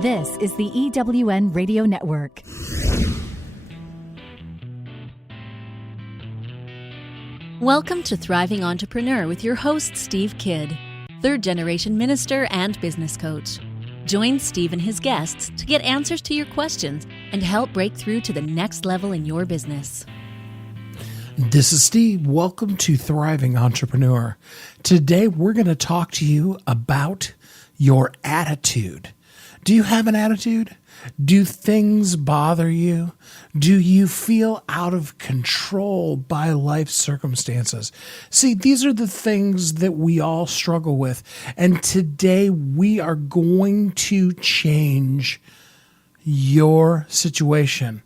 This is the EWN Radio Network. Welcome to Thriving Entrepreneur with your host, Steve Kidd, third-generation minister and business coach. Join Steve and his guests to get answers to your questions and help break through to the next level in your business. This is Steve. Welcome to Thriving Entrepreneur. Today, we're going to talk to you about your attitude. Do you have an attitude? Do things bother you? Do you feel out of control by life circumstances? See, these are the things that we all struggle with. And today we are going to change your situation.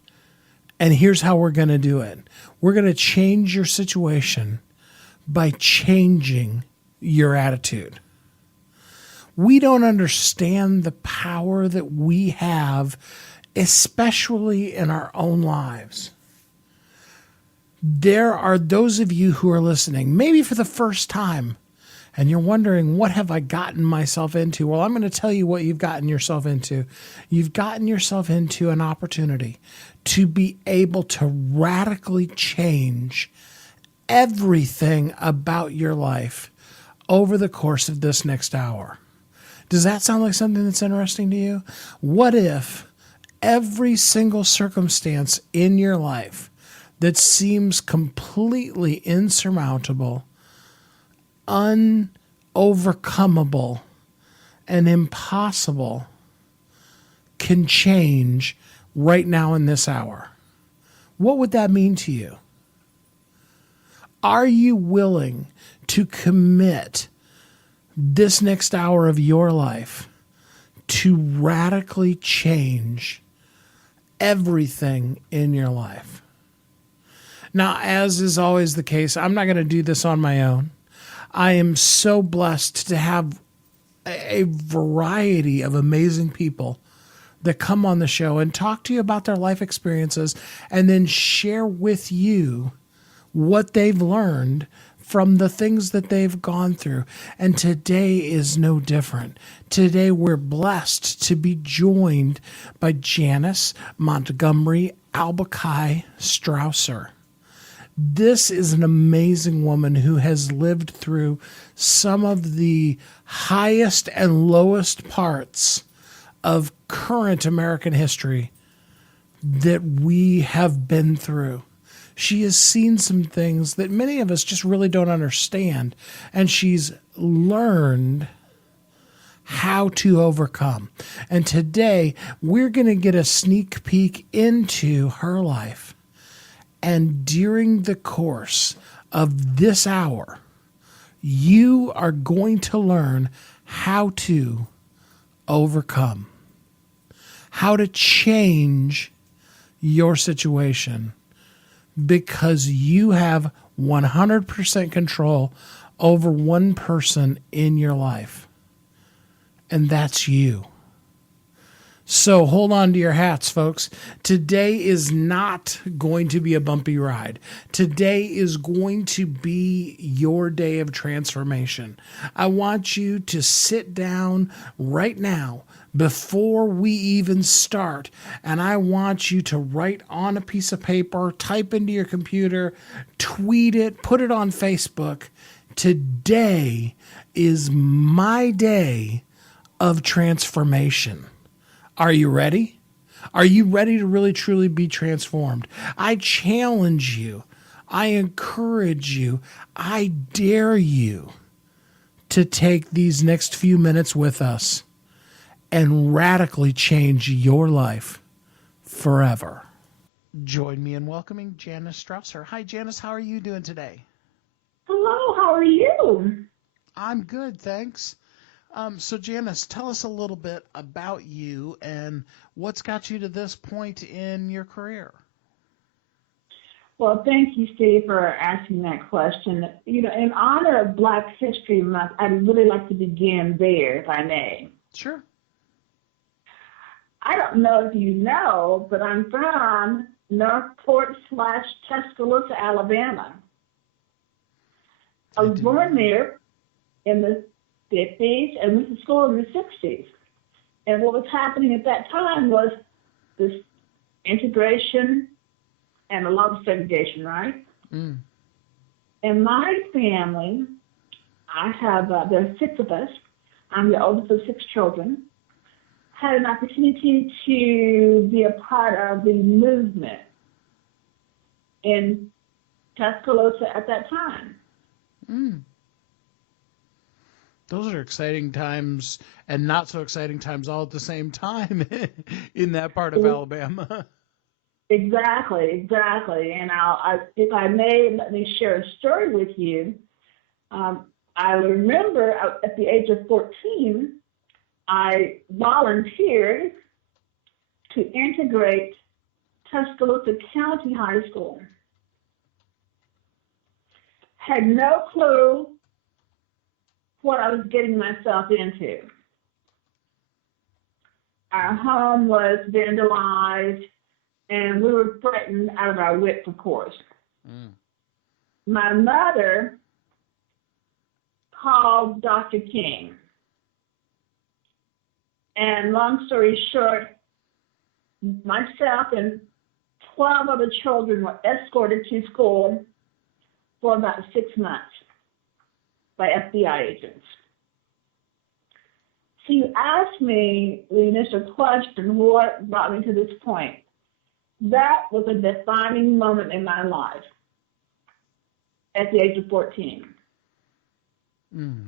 And here's how we're going to do it. We're going to change your situation by changing your attitude. We don't understand the power that we have, especially in our own lives. There are those of you who are listening, maybe for the first time, and you're wondering, what have I gotten myself into? Well, I'm going to tell you what you've gotten yourself into. You've gotten yourself into an opportunity to be able to radically change everything about your life over the course of this next hour. Does that sound like something that's interesting to you? What if every single circumstance in your life that seems completely insurmountable, unovercomable, and impossible can change right now in this hour? What would that mean to you? Are you willing to commit this next hour of your life to radically change everything in your life? Now, as is always the case, I'm not going to do this on my own. I am so blessed to have a variety of amazing people that come on the show and talk to you about their life experiences and then share with you what they've learned from the things that they've gone through. And today is no different. Today we're blessed to be joined by Janice Strausser. This is an amazing woman who has lived through some of the highest and lowest parts of current American history that we have been through. She has seen some things that many of us just really don't understand, and she's learned how to overcome. And today, we're going to get a sneak peek into her life. And during the course of this hour, you are going to learn how to overcome, how to change your situation, because you have 100% control over one person in your life, and that's you. So hold on to your hats, folks. Today is not going to be a bumpy ride. Today is going to be your day of transformation. I want you to sit down right now before we even start, and I want you to write on a piece of paper, type into your computer, tweet it, put it on Facebook. Today is my day of transformation. Are you ready? Are you ready to really truly be transformed? I challenge you. I encourage you. I dare you to take these next few minutes with us and radically change your life forever. Join me in welcoming Janice Strauser. Hi, Janice. How are you doing today? Hello. How are you? I'm good, thanks. So Janice, tell us a little bit about you and what's got you to this point in your career. Well, thank you, Steve, for asking that question. You know, in honor of Black History Month, I'd really like to begin there, if I may. Sure. I don't know if you know, but I'm from Northport/Tuscaloosa, Alabama. I was born there in the 50s and went to school in the 60s. And what was happening at that time was this integration and a lot of segregation, right? Mm. In my family, I have, there are 6 of us. I'm the oldest of 6 children. Had an opportunity to be a part of the movement in Tuscaloosa at that time. Mm. Those are exciting times and not so exciting times all at the same time in that part of Alabama. Exactly. And if I may, let me share a story with you. I remember at the age of 14, I volunteered to integrate Tuscaloosa County High School. Had no clue what I was getting myself into. Our home was vandalized, and we were frightened out of our wits, of course. Mm. My mother called Dr. King. And long story short, myself and 12 other children were escorted to school for about 6 months by FBI agents. So you asked me the initial question, what brought me to this point? That was a defining moment in my life at the age of 14.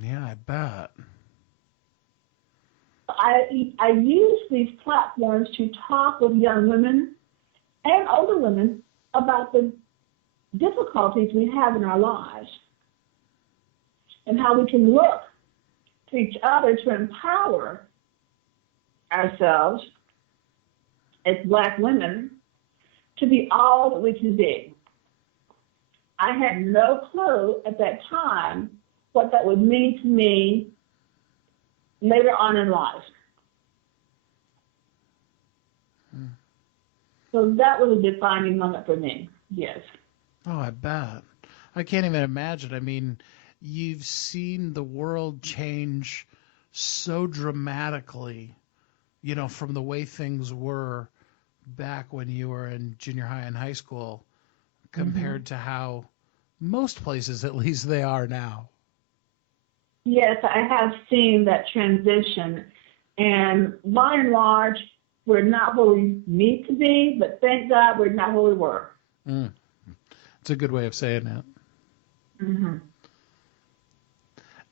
Yeah, I bet. I use these platforms to talk with young women and older women about the difficulties we have in our lives and how we can look to each other to empower ourselves as Black women to be all that we can be. I had no clue at that time what that would mean to me later on in life. So that was a defining moment for me, yes. Oh, I bet. I can't even imagine. I mean, you've seen the world change so dramatically, from the way things were back when you were in junior high and high school compared to how most places, at least, they are now. Yes, I have seen that transition. And by and large, we're not where we need to be, but thank God we're not where we were. It's a good way of saying it. Mm-hmm.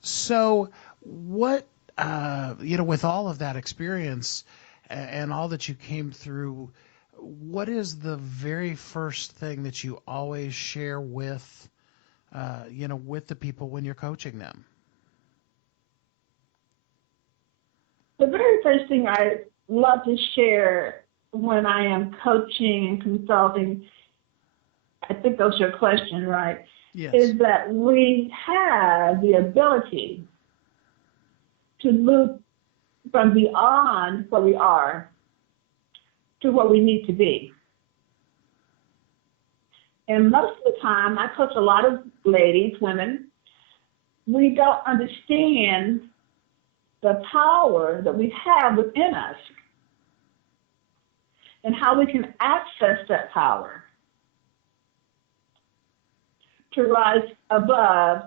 So what, with all of that experience and all that you came through, what is the very first thing that you always share with, with the people when you're coaching them? The very first thing I love to share when I am coaching and consulting, I think that's your question, right? Yes. Is that we have the ability to move from beyond where we are to where we need to be. And most of the time, I coach a lot of ladies, women, we don't understand the power that we have within us and how we can access that power to rise above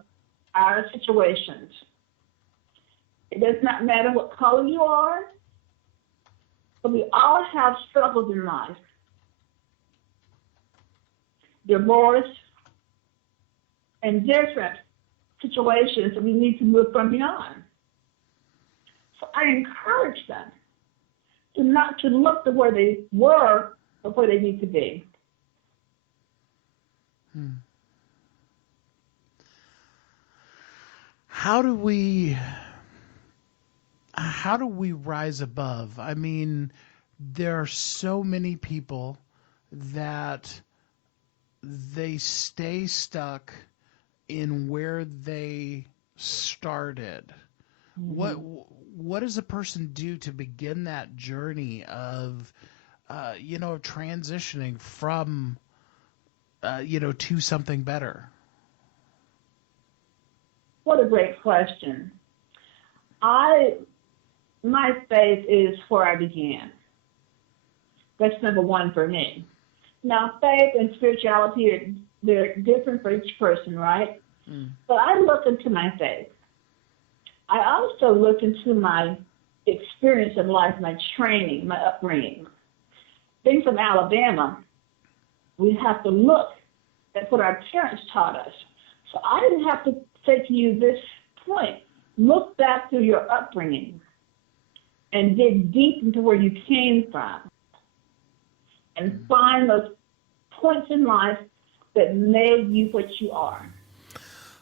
our situations. It does not matter what color you are, but we all have struggles in life. Divorce and different situations that we need to move from beyond. So I encourage them to look to where they were or where they need to be. How do we rise above? I mean, there are so many people that they stay stuck in where they started. What does a person do to begin that journey of transitioning from to something better? What a great question. I my faith is where I began. That's number one for me. Now, faith and spirituality they're different for each person, right? But I look into my faith. I also look into my experience in life, my training, my upbringing. Being from Alabama, we have to look at what our parents taught us. So I didn't have to say to you this point. Look back through your upbringing and dig deep into where you came from and find those points in life that made you what you are.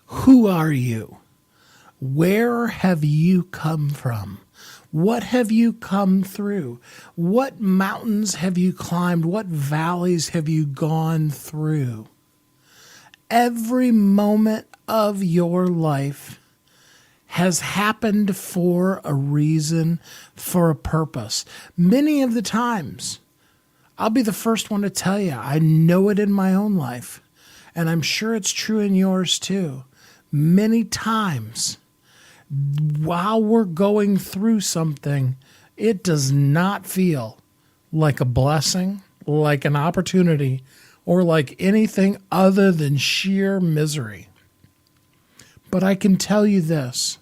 Who are you? Where have you come from? What have you come through? What mountains have you climbed? What valleys have you gone through? Every moment of your life has happened for a reason, for a purpose. Many of the times, I'll be the first one to tell you, I know it in my own life, and I'm sure it's true in yours too. Many times, while we're going through something, it does not feel like a blessing, like an opportunity, or like anything other than sheer misery. But I can tell you this,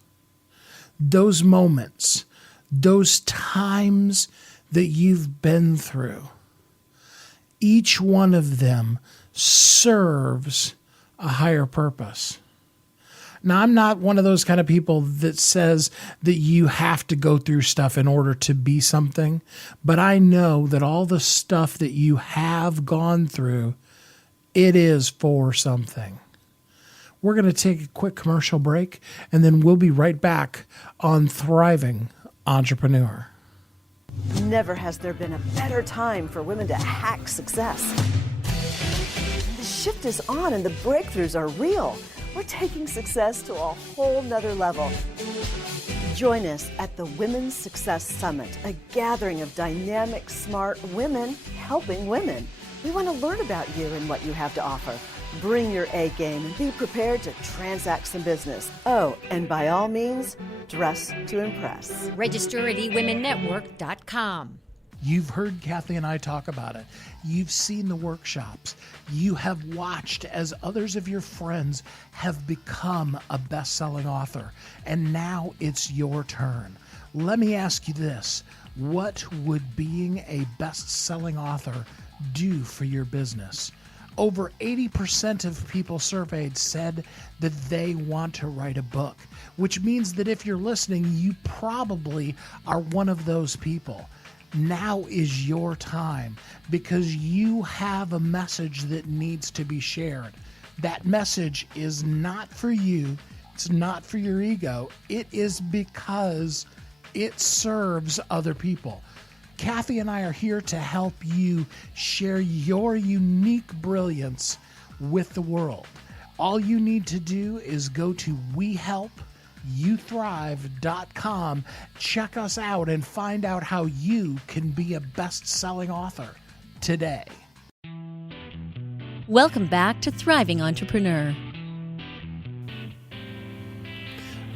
those moments, those times that you've been through, each one of them serves a higher purpose. Now, I'm not one of those kind of people that says that you have to go through stuff in order to be something, but I know that all the stuff that you have gone through, it is for something. We're going to take a quick commercial break, and then we'll be right back on Thriving Entrepreneur. Never has there been a better time for women to hack success. The shift is on and the breakthroughs are real. We're taking success to a whole nother level. Join us at the Women's Success Summit, a gathering of dynamic, smart women helping women. We want to learn about you and what you have to offer. Bring your A game and be prepared to transact some business. Oh, and by all means, dress to impress. Register at eWomenNetwork.com. You've heard Kathy and I talk about it. You've seen the workshops. You have watched as others of your friends have become a best-selling author. And now it's your turn. Let me ask you this. What would being a best-selling author do for your business? Over 80% of people surveyed said that they want to write a book, which means that if you're listening, you probably are one of those people. Now is your time because you have a message that needs to be shared. That message is not for you. It's not for your ego. It is because it serves other people. Kathy and I are here to help you share your unique brilliance with the world. All you need to do is go to WeHelpYouThrive.com, check us out, and find out how you can be a best-selling author today. Welcome back to Thriving Entrepreneur.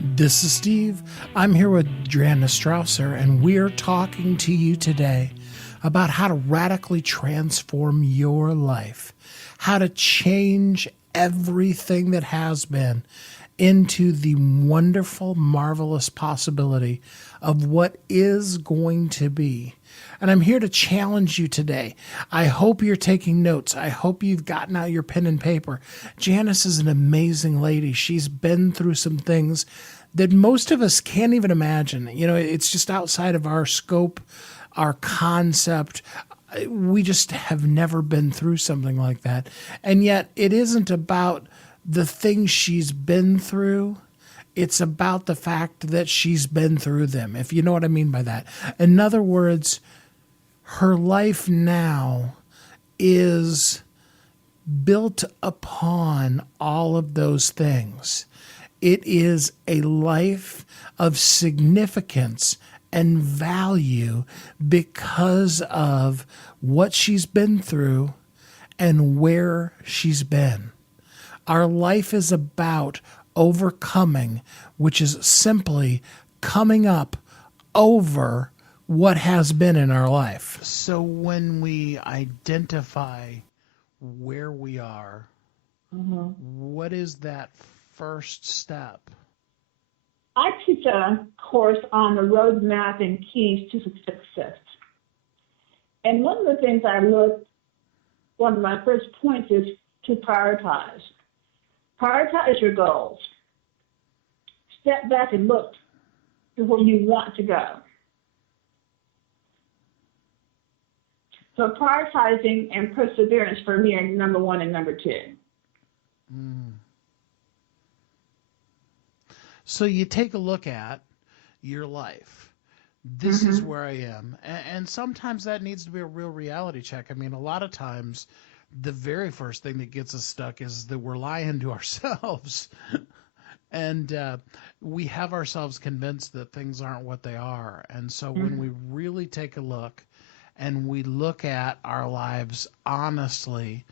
This is Steve. I'm here with Janice Strauser, and we're talking to you today about how to radically transform your life, how to change everything that has been into the wonderful, marvelous possibility of what is going to be. And I'm here to challenge you today. I hope you're taking notes. I hope you've gotten out your pen and paper. Janice is an amazing lady. She's been through some things that most of us can't even imagine. You know, it's just outside of our scope, our concept. We just have never been through something like that. And yet it isn't about the things she's been through. It's about the fact that she's been through them, if you know what I mean by that. In other words, her life now is built upon all of those things. It is a life of significance and value because of what she's been through and where she's been. Our life is about overcoming, which is simply coming up over what has been in our life. So when we identify where we are, what is that first step? I teach a course on the roadmap and keys to success. And one of the things one of my first points is to prioritize. Prioritize your goals. Step back and look to where you want to go. So prioritizing and perseverance for me are number one and number two. So you take a look at your life. This is where I am. And sometimes that needs to be a real reality check. I mean, a lot of times the very first thing that gets us stuck is that we're lying to ourselves. And we have ourselves convinced that things aren't what they are. And so when we really take a look and we look at our lives honestly,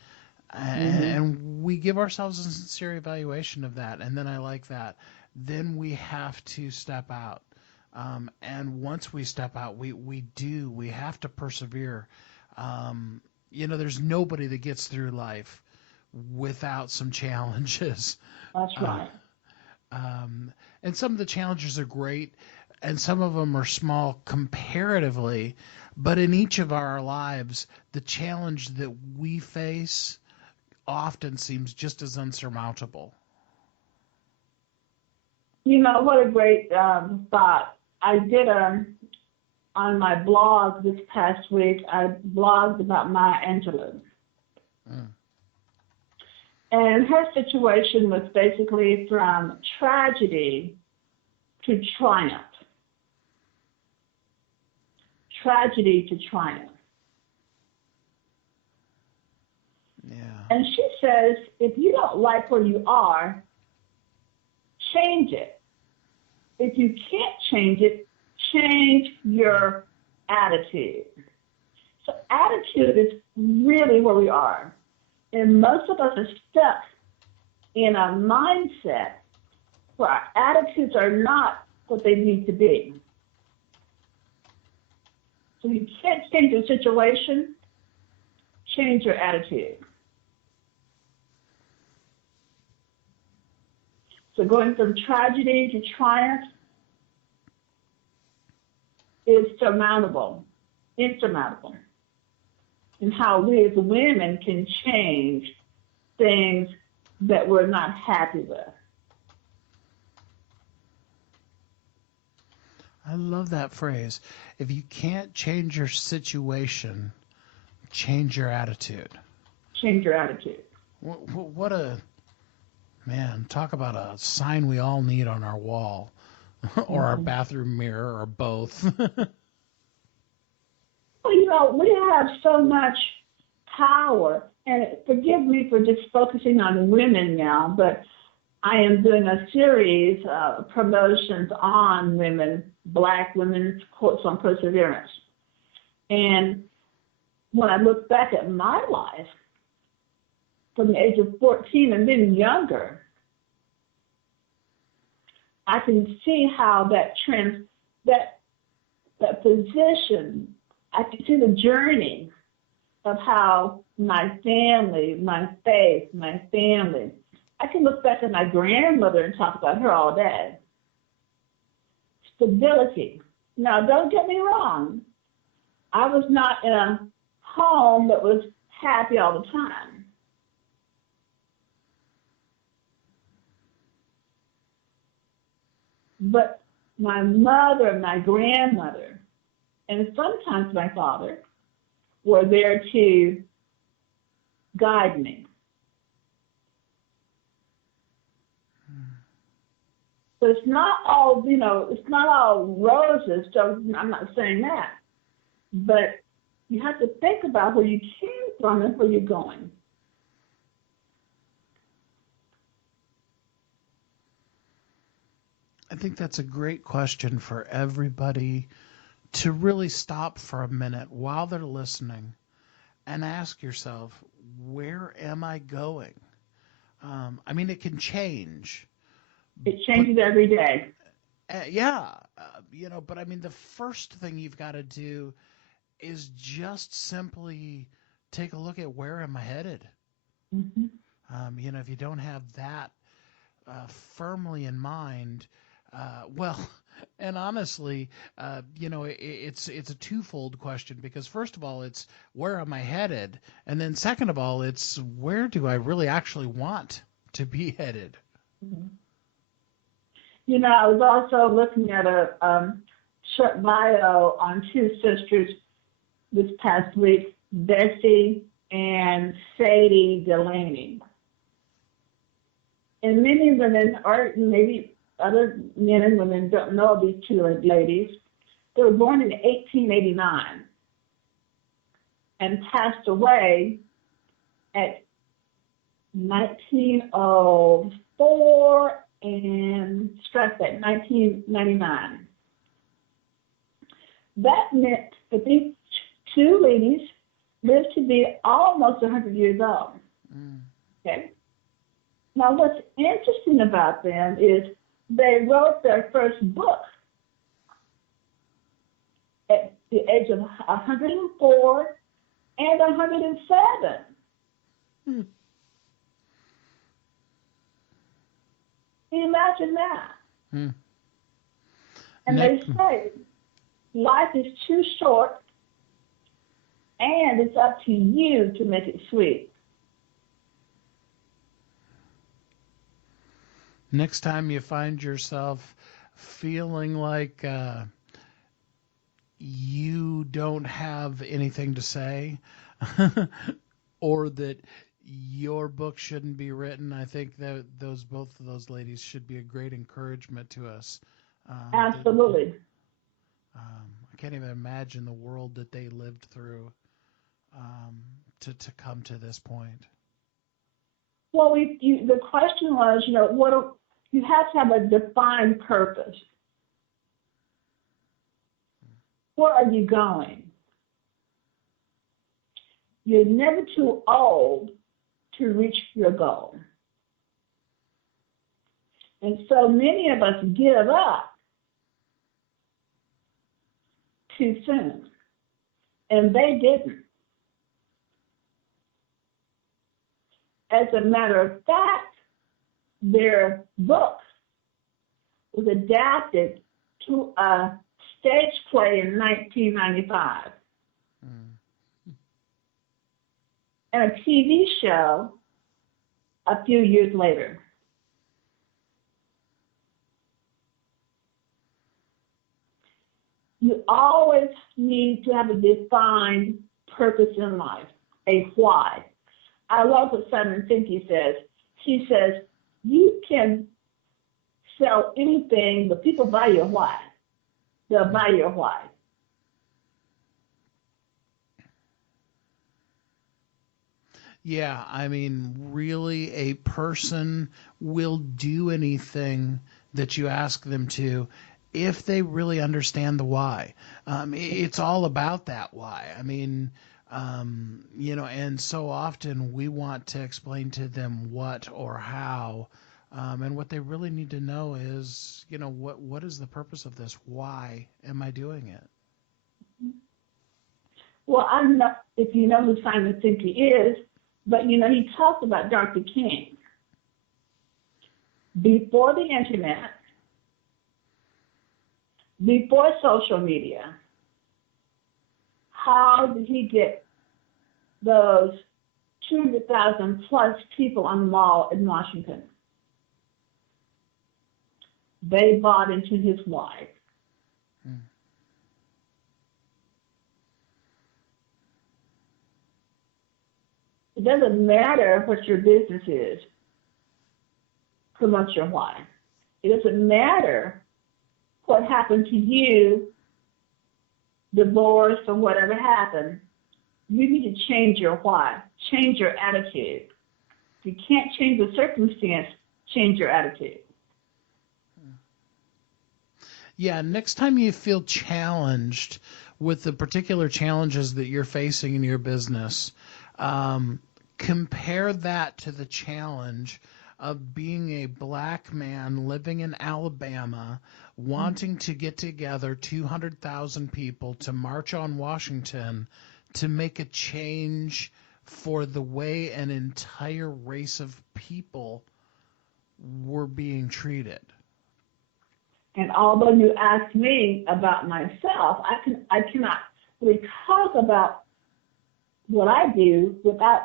and we give ourselves a sincere evaluation of that, and then I like that, then we have to step out. And once we step out, we have to persevere. There's nobody that gets through life without some challenges. That's right. And some of the challenges are great, and some of them are small comparatively, but in each of our lives, the challenge that we face often seems just as unsurmountable. What a great thought. I did on my blog this past week, I blogged about Maya Angelou. And her situation was basically from tragedy to triumph. Tragedy to triumph. Yeah. And she says, if you don't like where you are, change it. If you can't change it, change your attitude. So attitude is really where we are. And most of us are stuck in a mindset where our attitudes are not what they need to be. So you can't change the situation, change your attitude. So going from tragedy to triumph is insurmountable. And how we as women can change things that we're not happy with. I love that phrase. If you can't change your situation, change your attitude. Change your attitude. What a, man, talk about a sign we all need on our wall or our bathroom mirror or both. Well, we have so much power, and forgive me for just focusing on women now, but I am doing a series of promotions on women, Black women's quotes on perseverance. And when I look back at my life, from the age of 14 and then younger, I can see how that position, I can see the journey of how my family, my faith, my family, I can look back at my grandmother and talk about her all day. Stability. Now, don't get me wrong. I was not in a home that was happy all the time. But my mother, my grandmother, and sometimes my father were there to guide me. So it's not all, it's not all roses, so I'm not saying that. But you have to think about where you came from and where you're going. I think that's a great question for everybody to really stop for a minute while they're listening and ask yourself, where am I going? It can change. It changes every day. Yeah. but I mean, the first thing you've got to do is just simply take a look at where am I headed. Mm-hmm. If you don't have that firmly in mind, well, and honestly, it's a twofold question, because first of all, it's where am I headed, and then second of all, it's where do I really actually want to be headed. Mm-hmm. I was also looking at a short bio on two sisters this past week, Bessie and Sadie Delaney. And many women, or maybe other men and women, don't know these two ladies. They were born in 1889 and passed away at 1904 and struck at 1999. That meant that these two ladies lived to be almost 100 years old. Mm. Okay. Now, what's interesting about them is they wrote their first book at the age of 104 and 107. Hmm. Imagine that. Hmm. And they say life is too short, and it's up to you to make it sweet. Next time you find yourself feeling like you don't have anything to say or that your book shouldn't be written, I think that both of those ladies should be a great encouragement to us. Absolutely. I can't even imagine the world that they lived through to come to this point. Well, the question was, what you have to have a defined purpose. Where are you going? You're never too old to reach your goal. And so many of us give up too soon, and they didn't. As a matter of fact, their book was adapted to a stage play in 1995 and a TV show a few years later. You always need to have a defined purpose in life, a why. I love what Simon Sinek says. He says, you can sell anything, but people buy your why. They'll buy your why. Yeah, I mean, really, a person will do anything that you ask them to if they really understand the why. It's all about that why. I mean, and so often we want to explain to them what or how, and what they really need to know is, what is the purpose of this? Why am I doing it? Well, I don't know if you know who Simon Sinek is, but he talks about Dr. King. Before the internet, before social media, how did he get those 200,000 plus people on the mall in Washington? They bought into his why. It doesn't matter what your business is. Promote your why. It doesn't matter what happened to you, divorce or whatever happened. You need to change your why. Change your attitude. If you can't change the circumstance, change your attitude. Yeah, next time you feel challenged with the particular challenges that you're facing in your business, compare that to the challenge of being a black man living in Alabama, wanting to get together 200,000 people to march on Washington to make a change for the way an entire race of people were being treated. And although you asked me about myself, I cannot really talk about what I do without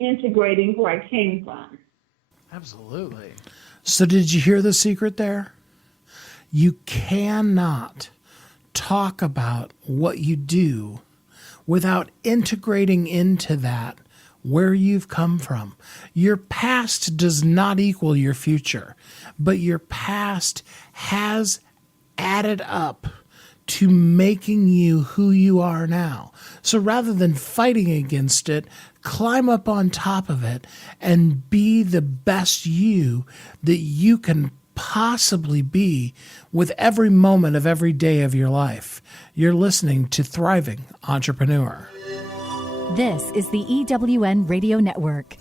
integrating where I came from. Absolutely. So did you hear the secret there? You cannot talk about what you do without integrating into that where you've come from. Your past does not equal your future, but your past has added up to making you who you are now. So rather than fighting against it, climb up on top of it and be the best you that you can possibly be with every moment of every day of your life. You're listening to Thriving Entrepreneur. This is the EWN Radio Network.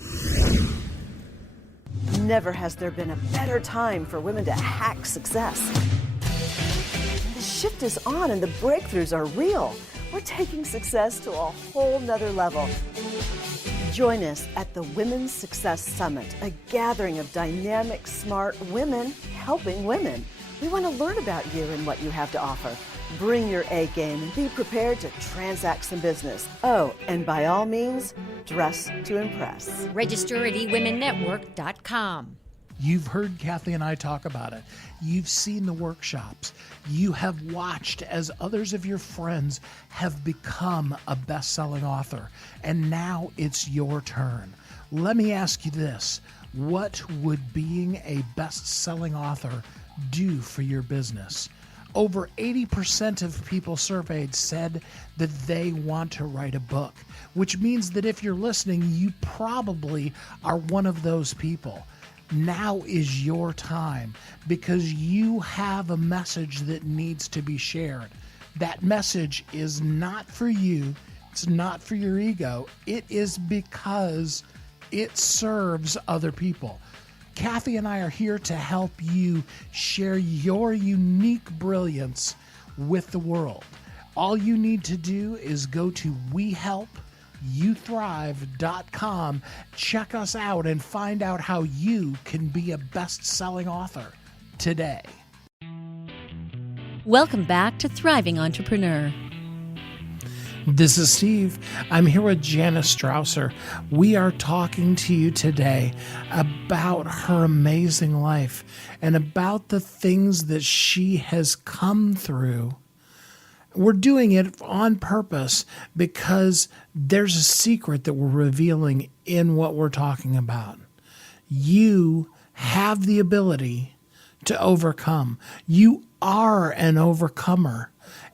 Never has there been a better time for women to hack success. The shift is on and the breakthroughs are real. We're taking success to a whole nother level. Join us at the Women's Success Summit, a gathering of dynamic, smart women helping women. We want to learn about you and what you have to offer. Bring your A game and be prepared to transact some business. Oh, and by all means, dress to impress. Register at eWomenNetwork.com. You've heard Kathy and I talk about it. You've seen the workshops. You have watched as others of your friends have become a best-selling author. And now it's your turn. Let me ask you this. What would being a best-selling author do for your business? Over 80% of people surveyed said that they want to write a book, which means that if you're listening, you probably are one of those people. Now is your time because you have a message that needs to be shared. That message is not for you. It's not for your ego. It is because it serves other people. Kathy and I are here to help you share your unique brilliance with the world. All you need to do is go to WeHelpYouThrive.com, check us out, and find out how you can be a best-selling author today. Welcome back to Thriving Entrepreneur. This is Steve. I'm here with Janice Strauser. We are talking to you today about her amazing life and about the things that she has come through. We're doing it on purpose because there's a secret that we're revealing in what we're talking about. You have the ability to overcome. You are an overcomer.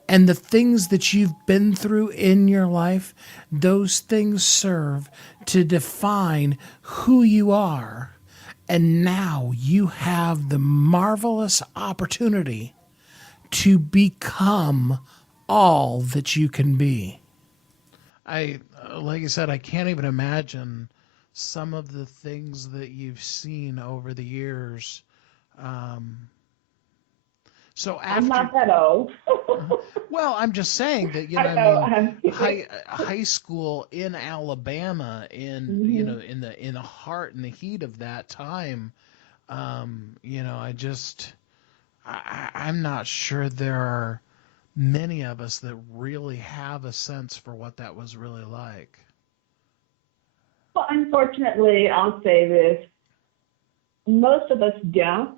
And the things that you've been through in your life, those things serve to define who you are. And now you have the marvelous opportunity to become all that you can be. Like I said, I can't even imagine some of the things that you've seen over the years. So after, I'm not that old. well, I'm just saying that, high school in Alabama in the heart and the heat of that time, I'm not sure there are many of us that really have a sense for what that was really like. Well, unfortunately, I'll say this. Most of us don't.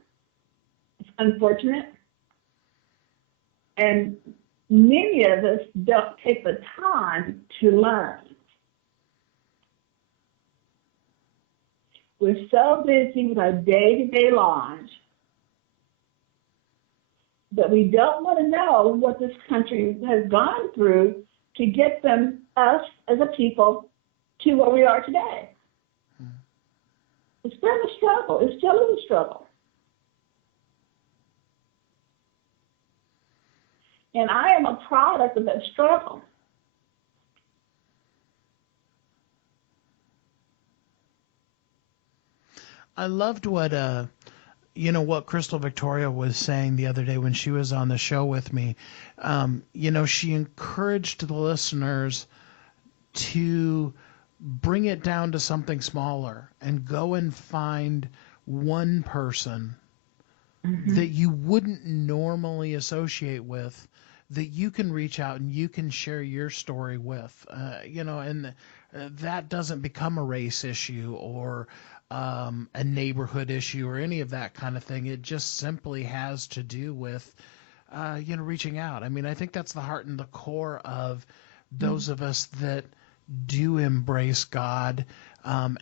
It's unfortunate. And many of us don't take the time to learn. We're so busy with our day-to-day lives that we don't want to know what this country has gone through to get us as a people to where we are today. It's been a struggle. It's still a struggle. And I am a product of that struggle. I loved what Crystal Victoria was saying the other day when she was on the show with me. She encouraged the listeners to bring it down to something smaller and go and find one person that you wouldn't normally associate with, that you can reach out and you can share your story with, and that doesn't become a race issue or a neighborhood issue or any of that kind of thing. It just simply has to do with, reaching out. I mean, I think that's the heart and the core of those of us that do embrace God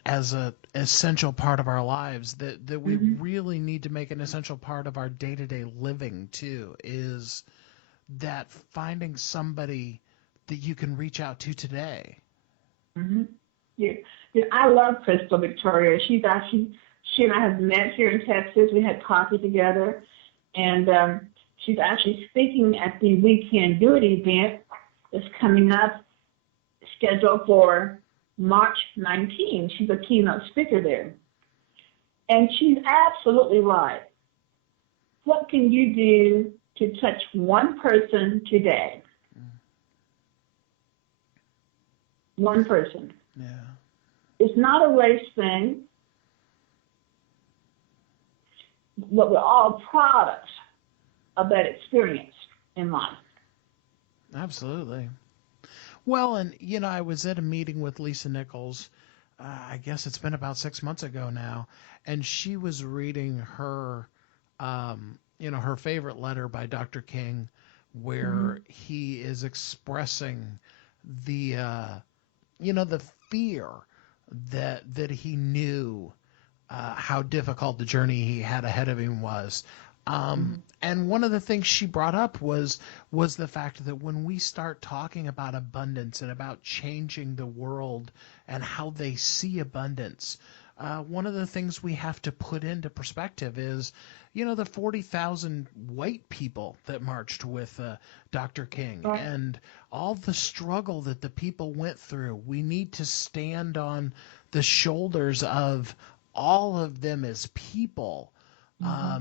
as a essential part of our lives, that we really need to make an essential part of our day-to-day living too, is that finding somebody that you can reach out to today. Yeah. I love Crystal Victoria. She and I have met here in Texas. We had coffee together, and she's actually speaking at the We Can Do It event that's coming up, scheduled for March 19. She's a keynote speaker there. And she's absolutely right. What can you do to touch one person today? One person. Yeah. It's not a race thing, but we're all products of that experience in life. Absolutely. Well, and, I was at a meeting with Lisa Nichols, I guess it's been about 6 months ago now, and she was reading her, her favorite letter by Dr. King, where he is expressing the fear that he knew how difficult the journey he had ahead of him was. And one of the things she brought up was the fact that when we start talking about abundance and about changing the world and how they see abundance, one of the things we have to put into perspective is, the 40,000 white people that marched with Dr. King and all the struggle that the people went through. We need to stand on the shoulders of all of them as people,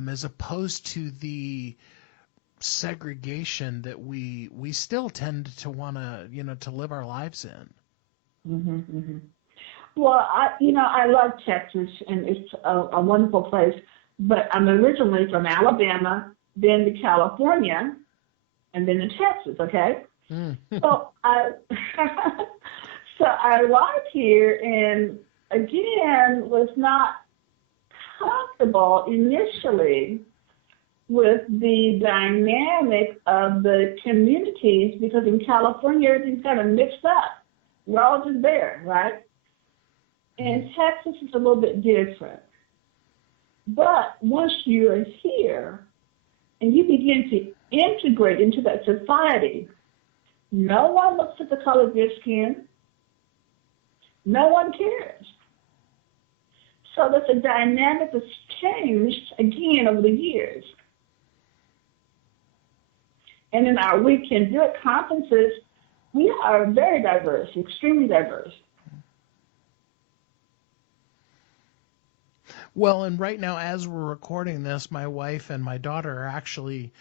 as opposed to the segregation that we still tend to want to live our lives in. Well, I love Texas, and it's a wonderful place, but I'm originally from Alabama, then to California, and then to Texas, okay? So I arrived here and, again, was not comfortable initially with the dynamic of the communities, because in California, everything's kind of mixed up. We're all just there, right? And Texas is a little bit different. But once you're here and you begin to integrate into that society, no one looks at the color of your skin. No one cares. So that's a dynamic that's changed, again, over the years. And in our We Can Do It conferences, we are very diverse, extremely diverse. Well, and right now, as we're recording this, my wife and my daughter are actually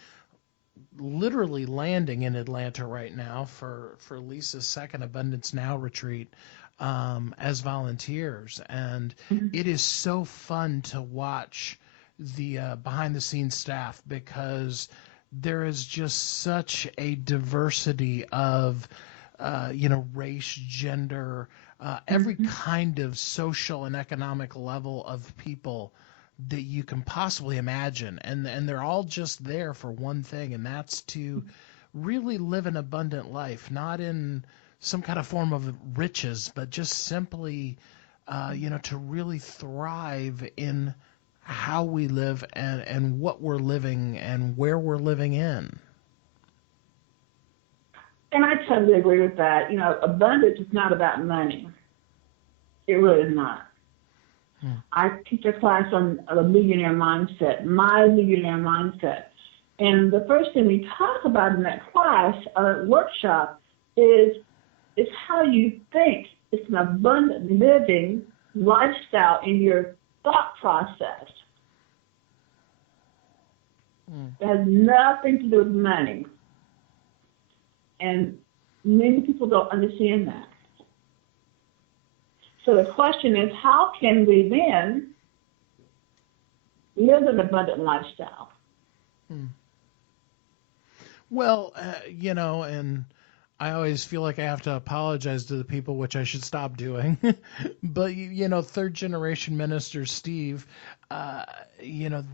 literally landing in Atlanta right now for Lisa's second Abundance Now retreat as volunteers. And it is so fun to watch the behind-the-scenes staff, because there is just such a diversity of, race, gender, every kind of social and economic level of people that you can possibly imagine. And they're all just there for one thing, and that's to really live an abundant life, not in some kind of form of riches, but just simply, to really thrive in how we live and what we're living and where we're living in. And I totally agree with that. Abundance is not about money. It really is not. I teach a class on the millionaire mindset, my millionaire mindset. And the first thing we talk about in that class or workshop is how you think. It's an abundant living lifestyle in your thought process. It has nothing to do with money. And many people don't understand that. So the question is, how can we then live an abundant lifestyle? Well, and I always feel like I have to apologize to the people, which I should stop doing. But, third generation minister Steve,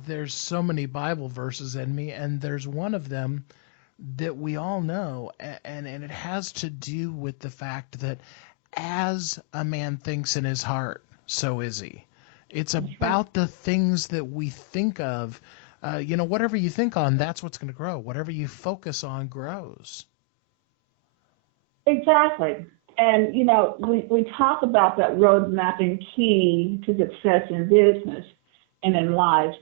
there's so many Bible verses in me, and there's one of them that we all know, and it has to do with the fact that as a man thinks in his heart, so is he. It's about the things that we think of. Whatever you think on, that's what's going to grow. Whatever you focus on grows. Exactly. And, we talk about that road mapping key to success in business and in life.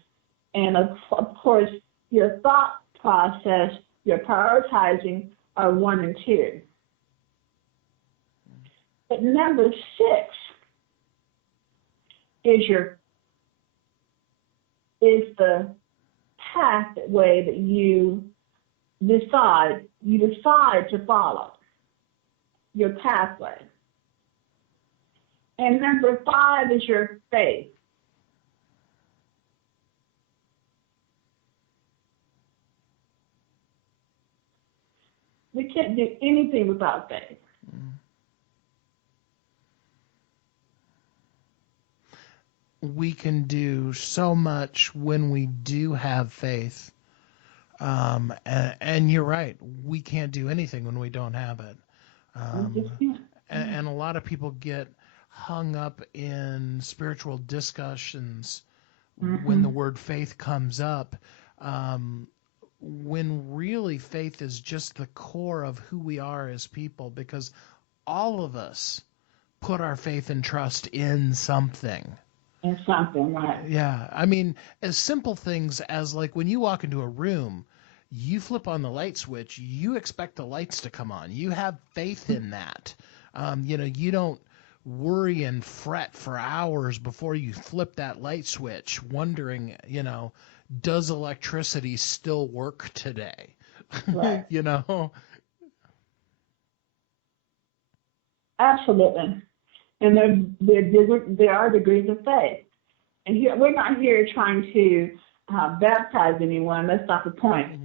And, of course, your thought process, your prioritizing are 1 and 2. But number 6 is the pathway that you decide to follow, your pathway. And number 5 is your faith. We can't do anything without faith. We can do so much when we do have faith. And you're right. We can't do anything when we don't have it. And a lot of people get hung up in spiritual discussions when the word faith comes up, when really faith is just the core of who we are as people, because all of us put our faith and trust in something. In something, right? Yeah. I mean, as simple things as like when you walk into a room, you flip on the light switch, you expect the lights to come on. You have faith in that. You don't worry and fret for hours before you flip that light switch, wondering, does electricity still work today? Right. Absolutely. And there are degrees of faith. And here, we're not here trying to baptize anyone. That's not the point.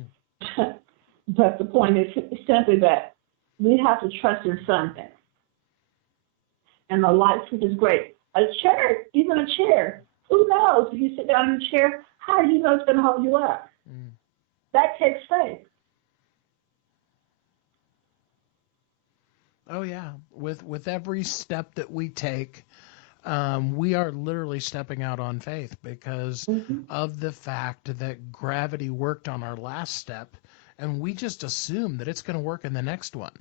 But the point is simply that we have to trust in something. And the light switch is great. A chair, even a chair, who knows? If you sit down in a chair, how do you know it's going to hold you up? That takes faith. Oh yeah, with every step that we take, we are literally stepping out on faith because of the fact that gravity worked on our last step, and we just assume that it's going to work in the next one.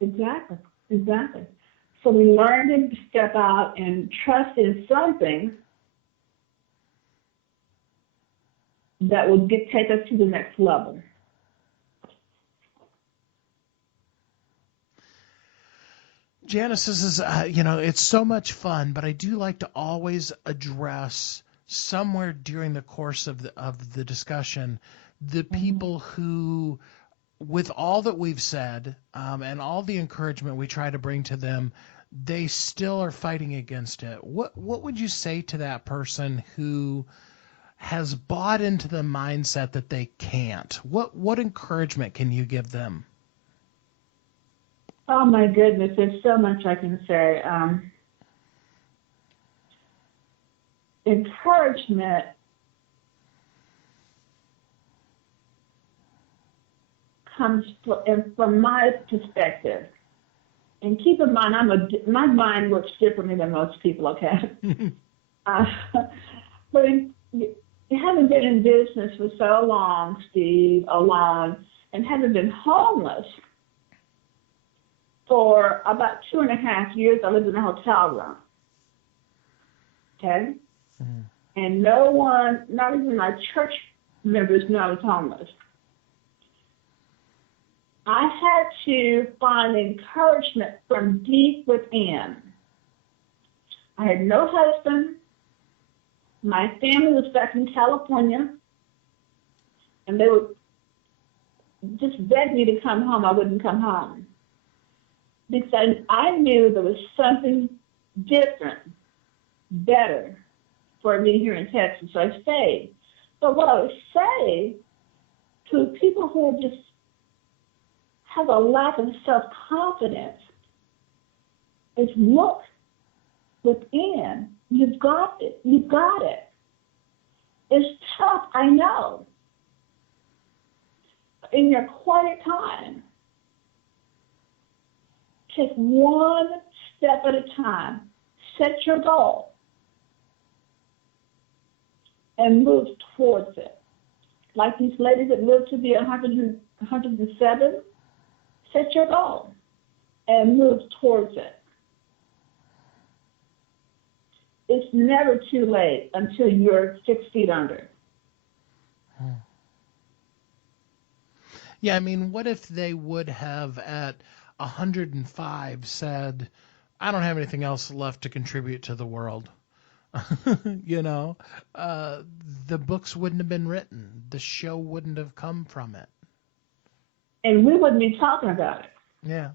Exactly. So we learn to step out and trust in something that will take us to the next level. Janice, this is, it's so much fun, but I do like to always address somewhere during the course of the discussion the people who, with all that we've said and all the encouragement we try to bring to them, they still are fighting against it. What would you say to that person who has bought into the mindset that they can't? What encouragement can you give them? Oh my goodness, there's so much I can say. Encouragement comes from my perspective. And keep in mind, my mind works differently than most people, okay? But having been in business for so long, Steve, alone, and having been homeless for about 2.5 years, I lived in a hotel room. Okay? Mm-hmm. And no one, not even my church members, knew I was homeless. I had to find encouragement from deep within. I had no husband. My family was back in California, and they would just beg me to come home. I wouldn't come home because I knew there was something different, better for me here in Texas, so I stayed. But what I would say to people who just have a lack of self-confidence is look within. You've got it. You've got it. It's tough, I know. In your quiet time, take one step at a time. Set your goal and move towards it. Like these ladies that live to be 107, set your goal and move towards it. It's never too late until you're 6 feet under. Yeah, I mean, what if they would have at 105 said, I don't have anything else left to contribute to the world? You know, the books wouldn't have been written. The show wouldn't have come from it. And we wouldn't be talking about it. Yeah.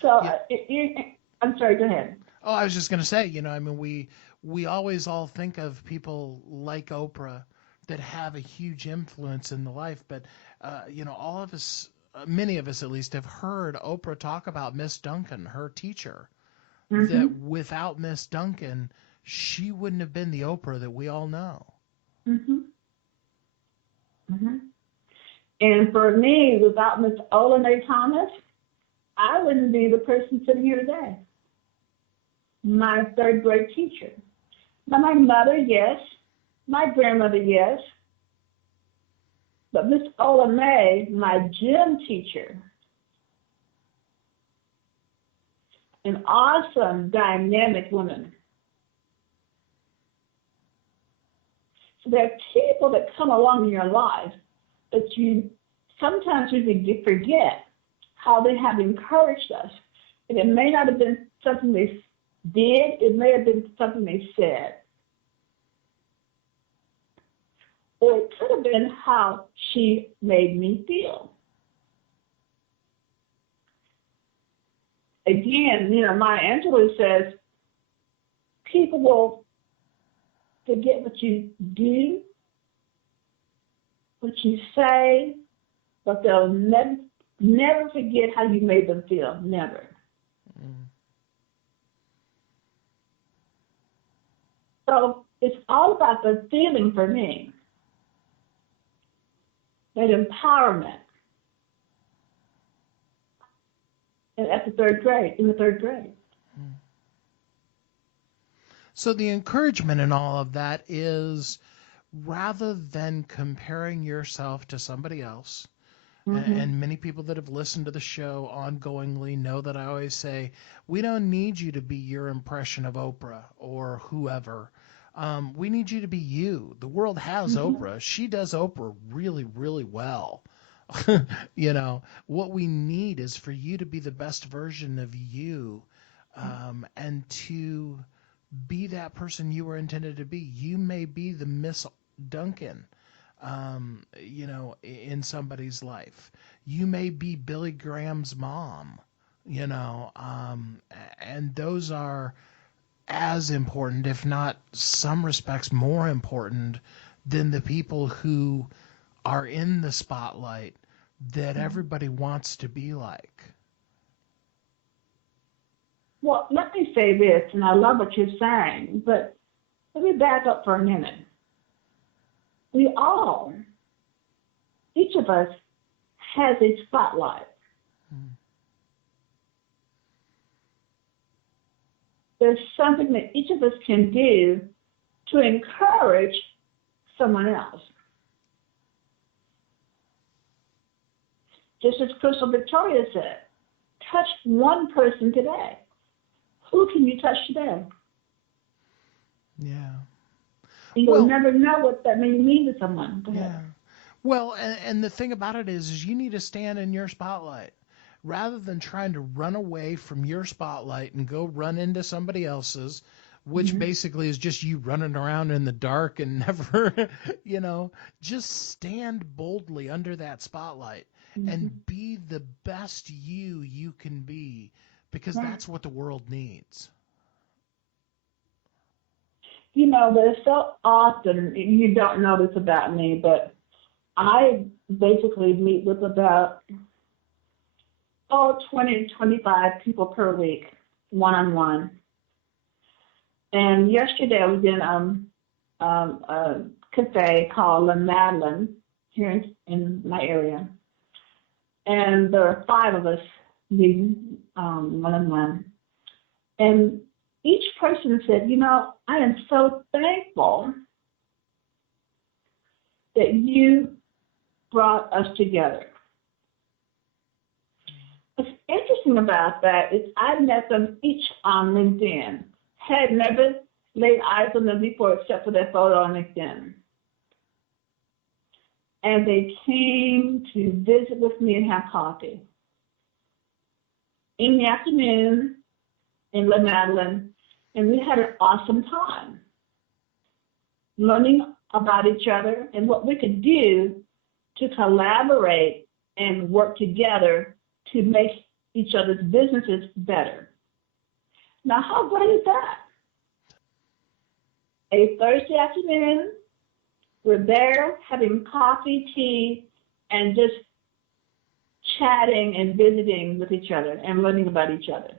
So, yeah. I'm sorry, go ahead. Oh, I was just going to say, you know, I mean, we always all think of people like Oprah that have a huge influence in the life, but, you know, all of us, many of us at least, have heard Oprah talk about Miss Duncan, her teacher, that without Miss Duncan, she wouldn't have been the Oprah that we all know. And for me, without Miss Ola Mae Thomas, I wouldn't be the person sitting here today. My third grade teacher. Now, my mother, yes. My grandmother, yes. But Miss Ola Mae, my gym teacher, an awesome, dynamic woman. So there are people that come along in your life that you sometimes really forget how they have encouraged us. And it may not have been something they did, it may have been something they said. Or it could have been how she made me feel. Again, you know, Maya Angelou says, people will forget what you do, what you say, but they'll never forget how you made them feel. Never. So it's all about the feeling for me. That empowerment. And in the third grade. So the encouragement in all of that is, rather than comparing yourself to somebody else, and many people that have listened to the show ongoingly know that I always say, we don't need you to be your impression of Oprah or whoever. We need you to be you. The world has Oprah. She does Oprah really, really well. You know, what we need is for you to be the best version of you, and to be that person you were intended to be. You may be the Miss Duncan, you know, in somebody's life. You may be Billy Graham's mom, you know, and those are as important, if not some respects more important, than the people who are in the spotlight that everybody wants to be like. Well, let me say this, and I love what you're saying, but let me back up for a minute. We all, each of us, has a spotlight. There's something that each of us can do to encourage someone else. Just as Crystal Victoria said, touch one person today. Who can you touch today? Yeah. You'll never know what that may mean to someone. Go ahead. Yeah. Well, and the thing about it is you need to stand in your spotlight. Rather than trying to run away from your spotlight and go run into somebody else's, which basically is just you running around in the dark and never, just stand boldly under that spotlight and be the best you can be, because that's what the world needs. There's so often, you don't know this about me, but I basically meet with about 20 to 25 people per week, one-on-one. And yesterday I was in a cafe called La Madeleine here in my area. And there are 5 of us meeting one-on-one. And each person said, I am so thankful that you brought us together. What's interesting about that is I met them each on LinkedIn. Had never laid eyes on them before except for their photo on LinkedIn. And they came to visit with me and have coffee. In the afternoon in La Madeleine, and we had an awesome time learning about each other and what we could do to collaborate and work together to make each other's businesses better. Now, how great is that? A Thursday afternoon, we're there having coffee, tea, and just chatting and visiting with each other and learning about each other.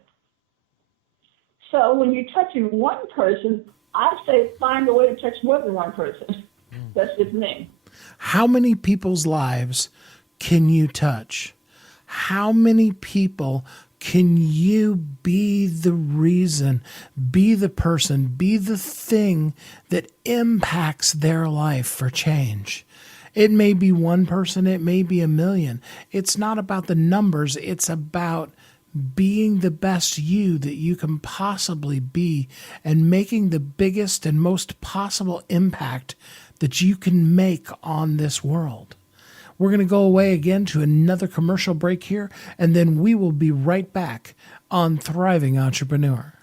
So when you're touching one person, I say find a way to touch more than one person. That's just me. How many people's lives can you touch? How many people can you be the reason, be the person, be the thing that impacts their life for change? It may be one person, it may be 1,000,000. It's not about the numbers, it's about being the best you that you can possibly be and making the biggest and most possible impact that you can make on this world. We're going to go away again to another commercial break here, and then we will be right back on Thriving Entrepreneur.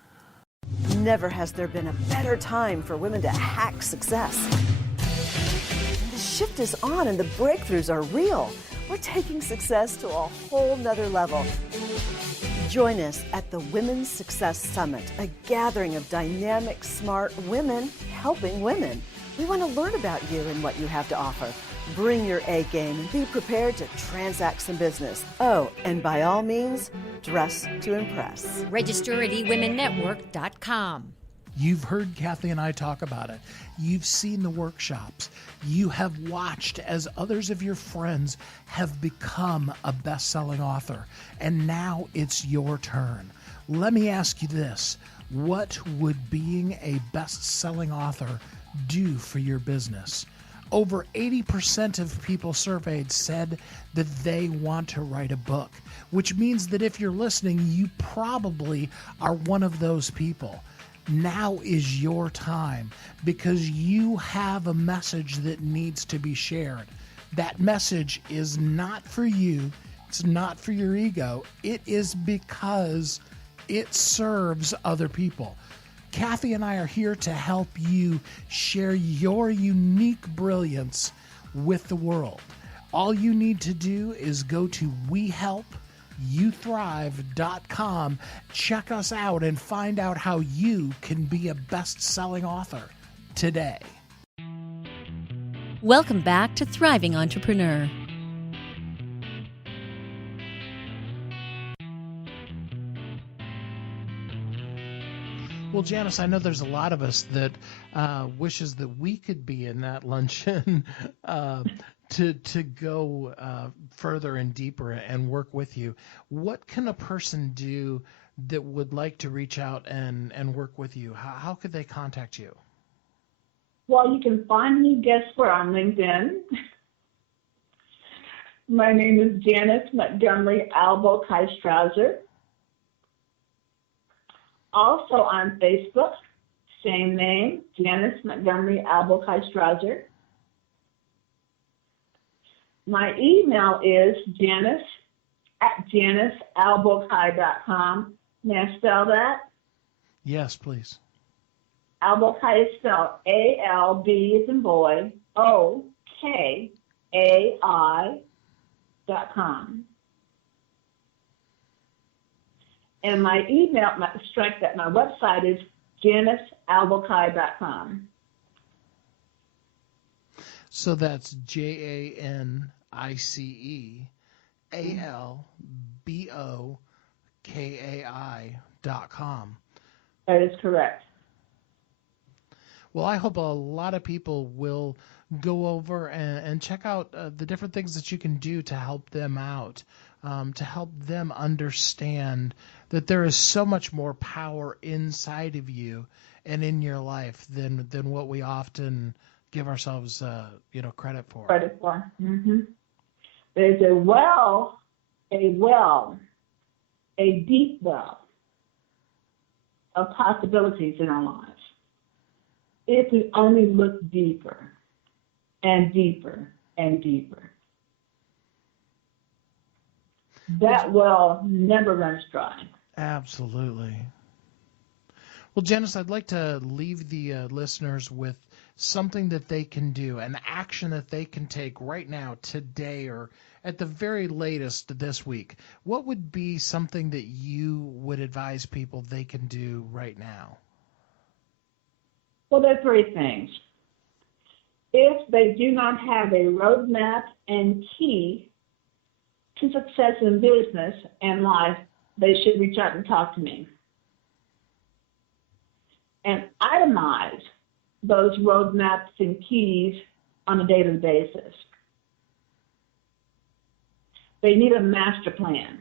Never has there been a better time for women to hack success. And the shift is on and the breakthroughs are real. We're taking success to a whole nother level. Join us at the Women's Success Summit, a gathering of dynamic, smart women helping women. We want to learn about you and what you have to offer. Bring your A game and be prepared to transact some business. Oh, and by all means, dress to impress. Register at eWomenNetwork.com. You've heard Kathy and I talk about it. You've seen the workshops. You have watched as others of your friends have become a best-selling author. And now it's your turn. Let me ask you this. What would being a best-selling author do for your business? Over 80% of people surveyed said that they want to write a book, which means that if you're listening, you probably are one of those people. Now is your time, because you have a message that needs to be shared. That message is not for you. It's not for your ego. It is because it serves other people. Kathy and I are here to help you share your unique brilliance with the world. All you need to do is go to WeHelpYouThrive.com, check us out, and find out how you can be a best-selling author today. Welcome back to Thriving Entrepreneur. Well, Janice, I know there's a lot of us that wishes that we could be in that luncheon to go further and deeper and work with you. What can a person do that would like to reach out and work with you? How could they contact you? Well, you can find me, guess where, on LinkedIn. My name is Janice Montgomery Albo Kai Strausser. Also on Facebook, same name, Janice Montgomery Albo Kai Strausser. My email is janice@janicealbokai.com. May I spell that? Yes, please. Albuquerque is spelled A-L-B as in boy, O-K-A-I.com. And my website is janicealbuquerque.com. So that's JaniceAlbuquerque.com. That is correct. Well, I hope a lot of people will go over and check out the different things that you can do to help them out, to help them understand that there is so much more power inside of you and in your life than what we often give ourselves credit for. Mm-hmm. There's a deep well of possibilities in our lives. If we only look deeper and deeper and deeper. That well never runs dry. Absolutely. Well, Janice, I'd like to leave the listeners with something that they can do, an action that they can take right now, today, or at the very latest this week. What would be something that you would advise people they can do right now? Well, there are three things. If they do not have a roadmap and key to success in business and life, they should reach out and talk to me. And itemize those roadmaps and keys on a daily basis. They need a master plan,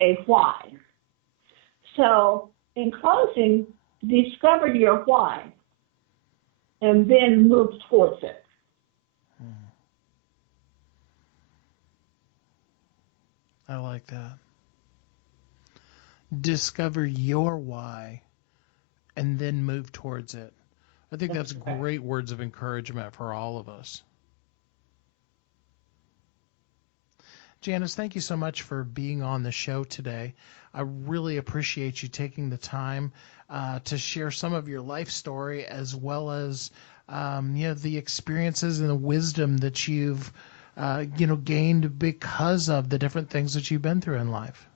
a why. So in closing, discover your why and then move towards it. I like that. Discover your why and then move towards it. I think that's great words of encouragement for all of us. Janice, thank you so much for being on the show today. I really appreciate you taking the time to share some of your life story, as well as the experiences and the wisdom that you've gained because of the different things that you've been through in life.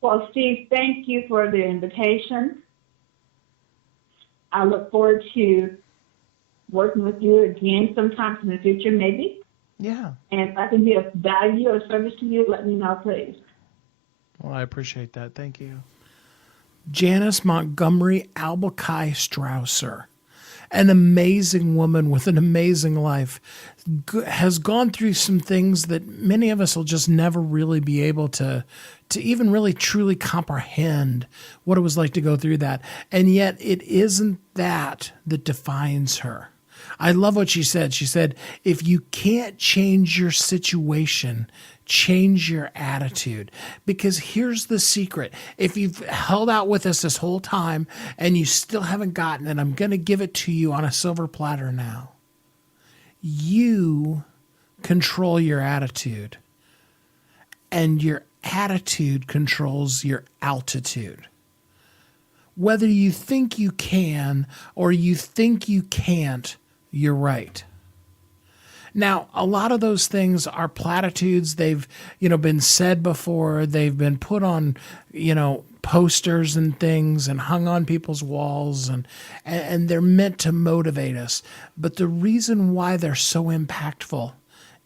Well, Steve, thank you for the invitation. I look forward to working with you again sometime in the future, maybe. Yeah. And if I can be of value or service to you, let me know, please. Well, I appreciate that. Thank you. Janice Montgomery Albuquerque Strausser, an amazing woman with an amazing life, has gone through some things that many of us will just never really be able to even really truly comprehend what it was like to go through that. And yet it isn't that defines her. I love what she said. She said, if you can't change your situation, change your attitude. Because here's the secret. If you've held out with us this whole time and you still haven't gotten it, I'm going to give it to you on a silver platter now. You control your attitude, and your attitude controls your altitude. Whether you think you can or you think you can't, you're right. Now, a lot of those things are platitudes. They've, been said before. They've been put on, posters and things and hung on people's walls, and they're meant to motivate us. But the reason why they're so impactful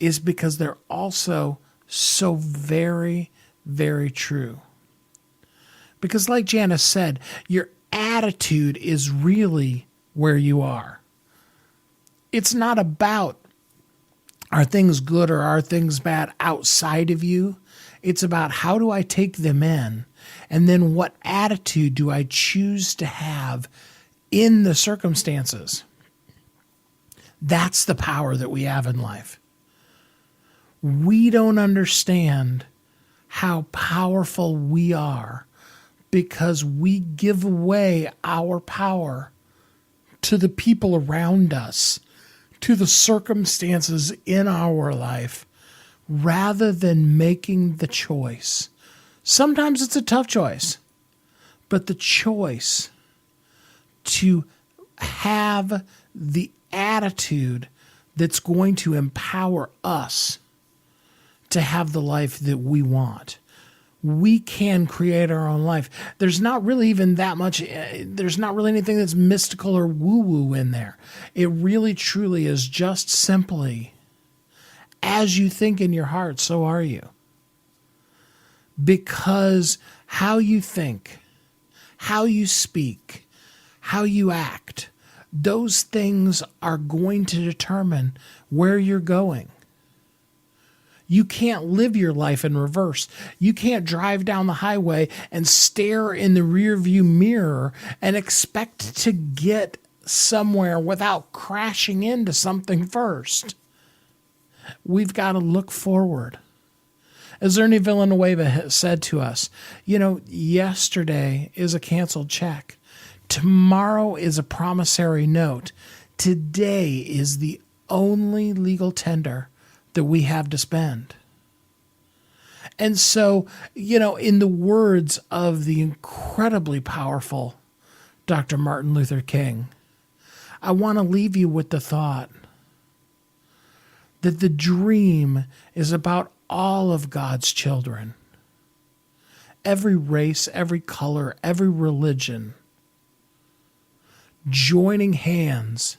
is because they're also so very, very true. Because like Janice said, your attitude is really where you are. It's not about are things good or are things bad outside of you. It's about how do I take them in, and then what attitude do I choose to have in the circumstances. That's the power that we have in life. We don't understand how powerful we are because we give away our power to the people around us, to the circumstances in our life, rather than making the choice. Sometimes it's a tough choice, but the choice to have the attitude that's going to empower us to have the life that we want. We can create our own life. There's not really even that much, there's not really anything that's mystical or woo-woo in there. It really truly is just simply, as you think in your heart, so are you. Because how you think, how you speak, how you act, those things are going to determine where you're going. You can't live your life in reverse. You can't drive down the highway and stare in the rearview mirror and expect to get somewhere without crashing into something first. We've got to look forward. As Ernie Villanueva said to us, yesterday is a canceled check. Tomorrow is a promissory note. Today is the only legal tender that we have to spend. And so, in the words of the incredibly powerful Dr. Martin Luther King, I want to leave you with the thought that the dream is about all of God's children. Every race, every color, every religion, joining hands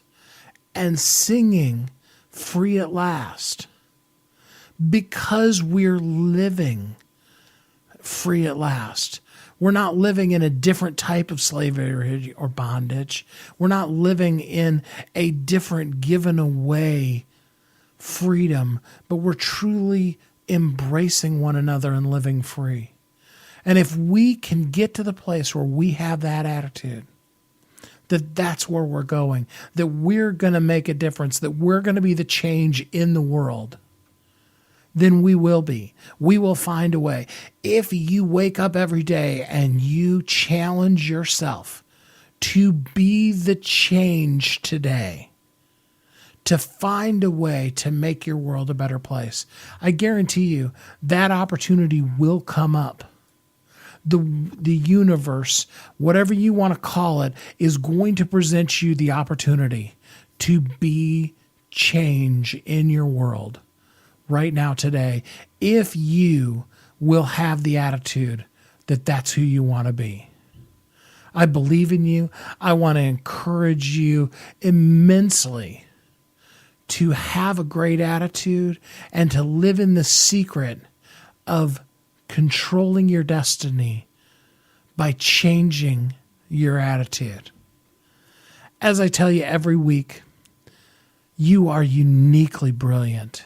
and singing "Free at Last," because we're living free at last. We're not living in a different type of slavery or bondage. We're not living in a different given away freedom, but we're truly embracing one another and living free. And if we can get to the place where we have that attitude, that's where we're going, that we're going to make a difference, that we're going to be the change in the world, then we will be. We will find a way. If you wake up every day and you challenge yourself to be the change today, to find a way to make your world a better place, I guarantee you that opportunity will come up. The universe, whatever you want to call it, is going to present you the opportunity to be change in your world right now, today, if you will have the attitude that that's who you want to be. I believe in you. I want to encourage you immensely to have a great attitude and to live in the secret of controlling your destiny by changing your attitude. As I tell you every week, you are uniquely brilliant.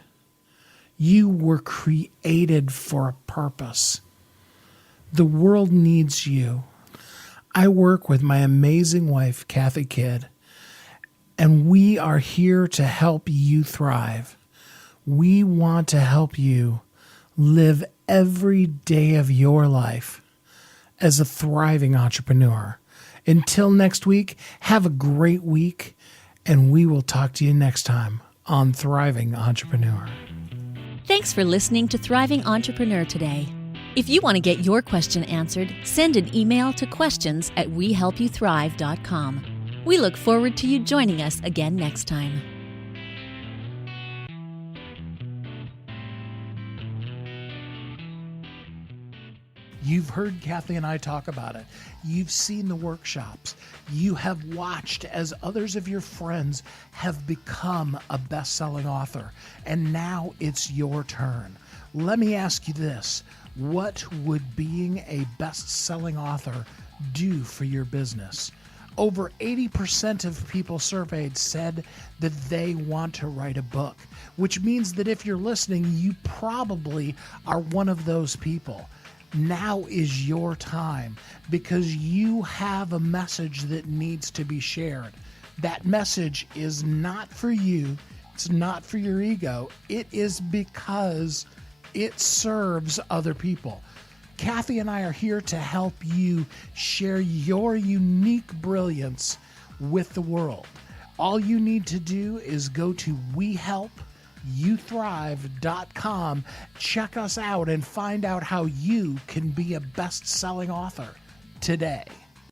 You were created for a purpose. The world needs you. I work with my amazing wife, Kathy Kidd, and we are here to help you thrive. We want to help you live every day of your life as a thriving entrepreneur. Until next week, have a great week, and we will talk to you next time on Thriving Entrepreneur. Thanks for listening to Thriving Entrepreneur today. If you want to get your question answered, send an email to questions@wehelpyouthrive.com. We look forward to you joining us again next time. You've heard Kathy and I talk about it. You've seen the workshops. You have watched as others of your friends have become a best-selling author. And now it's your turn. Let me ask you this. What would being a best-selling author do for your business? Over 80% of people surveyed said that they want to write a book, which means that if you're listening, you probably are one of those people. Now is your time, because you have a message that needs to be shared. That message is not for you. It's not for your ego. It is because it serves other people. Kathy and I are here to help you share your unique brilliance with the world. All you need to do is go to wehelpyouthrive.com, check us out, and find out how you can be a best-selling author today.